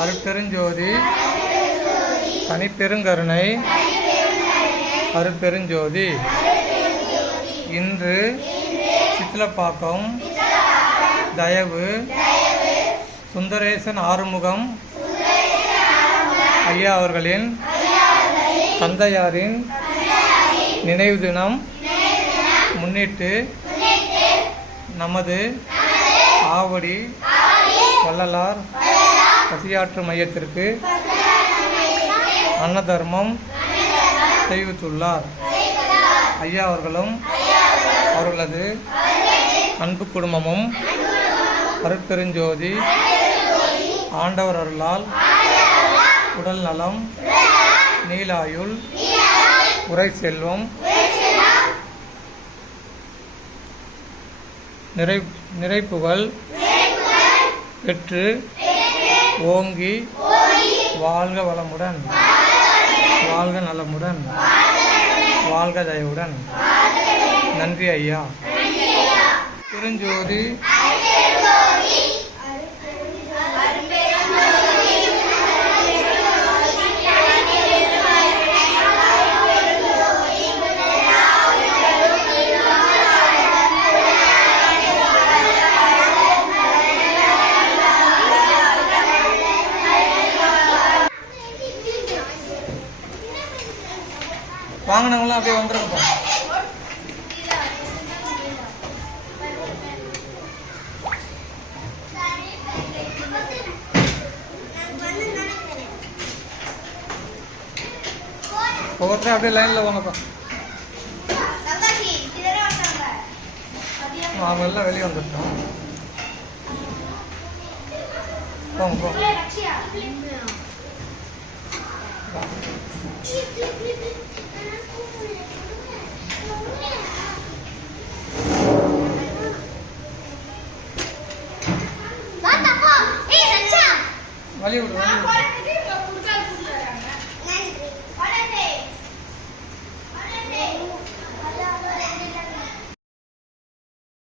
அருட்பெருஞ்சோதி தனிப்பெருங்கருணை அருட்பெருஞ்சோதி. இன்று சித்திலப்பாக்கம் தயவு சுந்தரேசன் ஆறுமுகம் ஐயா அவர்களின் தந்தையாரின் நினைவு தினம் முன்னிட்டு நமது ஆவடி வள்ளலார் பசியாற்று மையத்திற்கு அன்னதர்மம் தெரிவித்துள்ளார் ஐயா அவர்களும் அவர்களது அன்பு குடும்பமும் அருட்பெருஞ்சோதி ஆண்டவர் அருளால் உடல் நலம் நீலாயுள் உரை செல்வம் நிறை நிறைப்புகள் பெற்று ஓங்கி வாழ்க வளமுடன். வாழ்க நலமுடன். வாழ்க தயவுடன். நன்றி ஐயா. பெருஞ்சோதி வாங்கினவங்களாம் அப்படியே வந்துருங்கப்பா ஒவ்வொருத்தரும் அப்படியே லைனில் போங்கப்பா அவங்க எல்லாம் வெளியே வந்துட்டோம். போங்க போங்க. வழி விடுவோம்